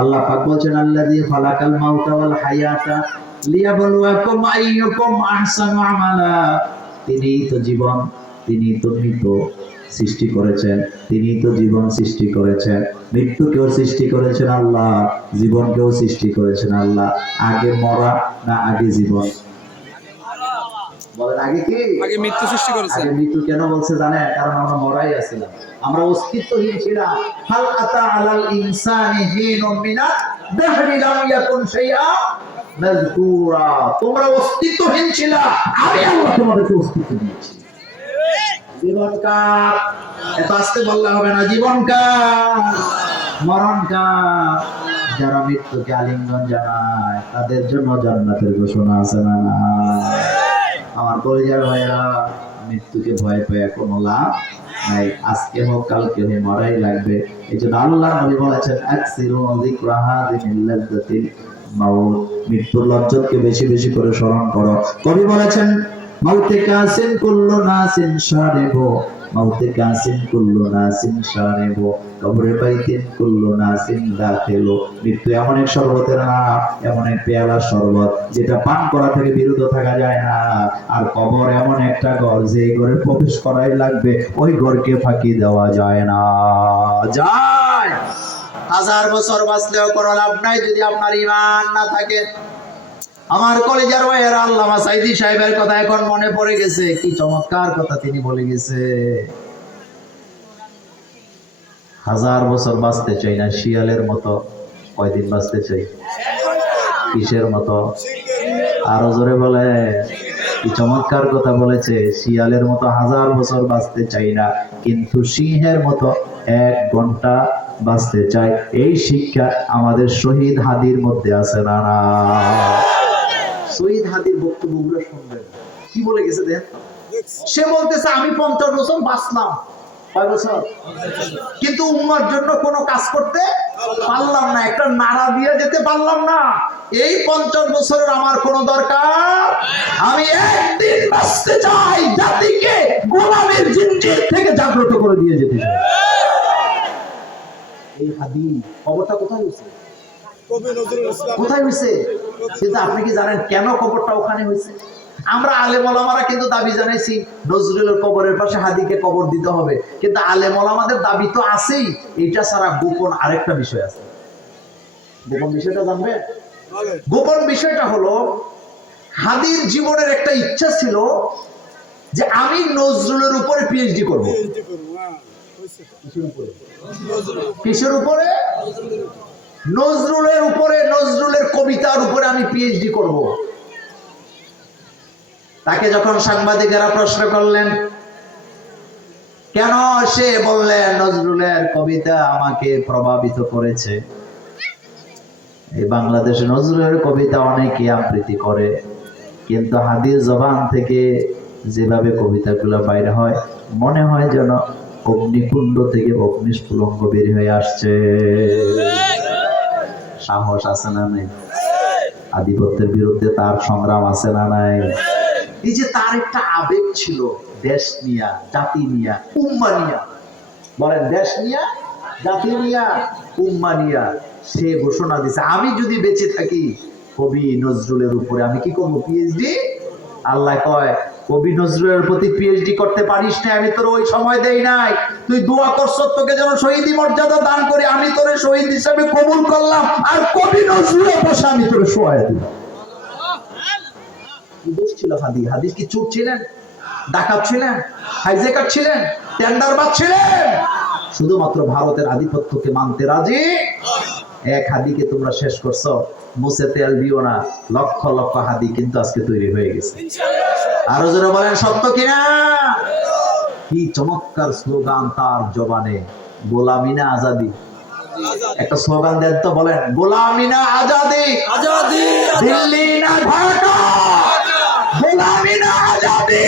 আল্লাহ পাক বলছেন, আল্লাযী খালাকাল মাউতা ওয়াল হায়াতা লিয়াবলুয়াকুম আইয়ুকুম আহসানু আমালা। তিনি তো জীবন, তিনি তো মৃত্যু সৃষ্টি করেছেন, তিনি তো জীবন সৃষ্টি করেছেন। মৃত্যু মৃত্যুকেও সৃষ্টি করেছেন আল্লাহ জীবন জীবনকেও সৃষ্টি করেছেন আল্লাহ। আগে মরা না আগে জীবন? আগে কি? আগে মৃত্যু সৃষ্টি করেছে। আগে মৃত্যু কেন বলছে জানেন? কারণ আমরা মরাই আছিলাম আমরা অস্তিত্বহীন ছিলাম। হাল আতা আলাল ইনসানি হিনুম মিনা দাহরি লাম ইয়াকুন শাইআ মাযকুরা। তোমরা অস্তিত্বহীন ছিলা। আমি আল্লাহ তোমাদেরকে অস্তিত্ব দিয়েছি। এত আসতে বললে হবে না যারা মৃত্যুকে আলিঙ্গন জানায় তাদের জন্য জান্নাতের ঘোষণা আছে না আমার পরিবার ভাইয়া মৃত্যুকে ভয় পেয়ে কোনো লাভ নাই। আজকে হোক, কালকে হোক, মরাই লাগবে। এই জন্য আল্লাহ নবী বলেছেন, আকসিরু যিকরাহা দিনিল্লাযাতিল মাউত। মৃত্যুর লজ্জতকে বেশি বেশি করে স্মরণ করো। কবি বলেছেন, মাউতে কাসিন কুল্লু নাসিন শারিবু। মাউতে কাসিন কুল্লু নাসিন শারিবু কবরে বাইতিন কুল্লু নাসিন দাখিলু। মৃত্যু এমন এক শরবতের নাম এমন এক পেয়ালার শরবত, যেটা পান করা থেকে বিরত থাকা যায় না। আর কবর এমন একটা ঘর যে ঘরে প্রবেশ করাই লাগবে, ওই ঘরকে ফাঁকি দেওয়া যায় না। যায়! হাজার বছর বাঁচলেও কোনো লাভ নাই যদি আপনার ইমান না থাকে। আমার কলেজের ভাইয়ের আল্লামা সাইদি সাহেবের কথা এখন মনে পড়ে গেছে। কি চমৎকার কথা তিনি বলে গেছে। হাজার বছর বাঁচতে চাই না, শিয়ালের মতো। কয়দিন বাঁচতে চাই? কিসের মতো? আরও জোরে বলে কি চমৎকার কথা বলেছে। শিয়ালের মতো হাজার বছর বাঁচতে চাই না, কিন্তু সিংহের মতো এক ঘণ্টা বাঁচতে চাই। এই শিক্ষা আমাদের শহীদ হাদির মধ্যে আছে না না? শহীদ হাদির বক্তব্যগুলো শুনবেন। কি বলে গেছে দেখ? সে বলতেছে আমি পঞ্চাশ বছর বাঁচলাম। কয় বছর? কিন্তু উম্মার জন্য কোনো কাজ করতে পারলাম না। একটা নাড়া দিয়ে যেতে পারলাম না। এই পঞ্চাশ বছরের আমার কোনো দরকার আমি একদিন বাঁচতে চাই জাতিকে গোলামের জিনজির থেকে জাগ্রত করে দিয়ে যেতে চাই। এই হাদি খবরটা কোথায় হয়েছে? কোথায় হয়েছে? কিন্তু আপনি কি জানেন কেন কবরটা ওখানে হয়েছে? আমরা আলেম ওলামারা কিন্তু দাবি জানাইছি নজরুলের কবরের পাশে হাদিকে কবর দিতে হবে। কিন্তু আলেম ওলামাদের দাবি তো আছেই এটা ছাড়া গোপন আরেকটা বিষয় আছে। গোপন বিষয়টা জানবে? গোপন বিষয়টা হলো হাদির জীবনের একটা ইচ্ছা ছিল যে আমি নজরুলের উপরে পিএইচডি করব। হ্যাঁ, কিসের উপরে? নজরুলের উপরে। নজরুলের আমি পিএইচডি করব। তাকে যখন সাংবাদিকেরা প্রশ্ন করলেন, কেন সে বললেন নজরুলের কবিতা আমাকে প্রভাবিত করেছে? এই বাংলাদেশে নজরুলের কবিতা অনেকে আবৃত্তি করে, কিন্তু হাদির জবান থেকে যেভাবে কবিতাগুলো বাইরে হয়, মনে হয় যেন অগ্নিকুণ্ড থেকে অগ্নিস্ফুলঙ্গ বের হয়ে আসছে। সাহস আছে না নাই? আধিপত্যের বিরুদ্ধে তার সংগ্রাম আছে না নাই? এই যে তার একটা আবেগ ছিল, দেশ নিয়া, জাতি নিয়া, উম্মা নিয়া। বলেন, দেশ নিয়া, জাতি নিয়া, উম্মা নিয়া। সে ঘোষণা দিছে, আমি যদি বেঁচে থাকি, কবি নজরুলের উপরে আমি কি করব পিএইচডি আল্লাহ কয় কবি নজরুলের প্রতি পিএইচডি করতে পারিস না, আমি তোর ওই সময় দেই নাই। তুই দোয়া করছ তোকে যেন শহীদি মর্যাদা দান করে, আমি তোরে শহীদ হিসাবে কবুল করলাম, আর কবি নজরুলের পাশে আমি তোরে শোয়াই দিলাম। দোষ ছিল হাদি হাদিস কি চোর ছিলেন? ডাকাত ছিলেন? হাইজেকার ছিলেন? টেন্ডারবাজ ছিলেন? শুধুমাত্র ভারতের আধিপত্যকে মানতে রাজি? এক হাদিকে তোমরা শেষ করছ, মুছে তেল দিও না, লক্ষ লক্ষ হাদি কিন্তু আজকে তৈরি হয়ে গেছে। আরও জোরে বলেন সত্য কিনা? কি চমৎকার স্লোগান তার জবানে। গোলামিনা আজাদি। একটা স্লোগান দেন তো বলেন গোলামিনা আজাদি। আজাদি দিল্লি না ঢাকা। গোলামি না আজাদি।